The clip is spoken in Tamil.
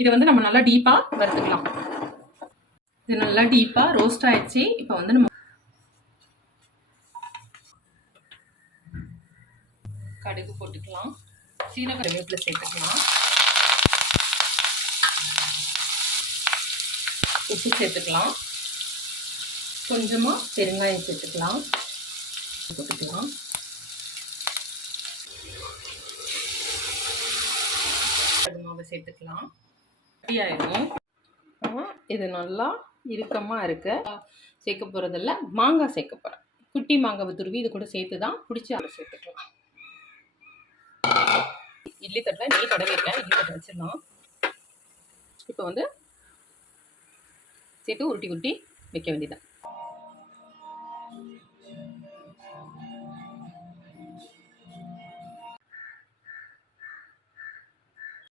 இதை வந்து நம்ம நல்லா டீப்பாக வறுத்துக்கலாம். இது நல்லா டீப்பாக ரோஸ்ட் ஆயிடுச்சு. இப்போ வந்து நம்ம கடுகு போட்டுக்கலாம், சீரக கருவேப்பிலை சேர்த்துக்கலாம், உப்பு சேர்த்துக்கலாம், கொஞ்சமாக பெருங்காயம் சேர்த்துக்கலாம், போட்டுக்கலாம். மாவை சேர்த்துக்கலாம். ரெடி ஆயிடும். இது நல்லா இறுக்கமாக இருக்க சேர்க்க போகிறதில்ல, மாங்காய் சேர்க்க போகிறேன். குட்டி மாங்காவை துருவி இது கூட சேர்த்து தான் பிடிச்சி அதை சேர்த்துக்கலாம். இட்லி தட்டில் நெய் தடவிருக்கேன், இட்லி தட்டை வச்சிடலாம். இப்போ வந்து சேர்த்து உருட்டி வைக்க வேண்டியதான்.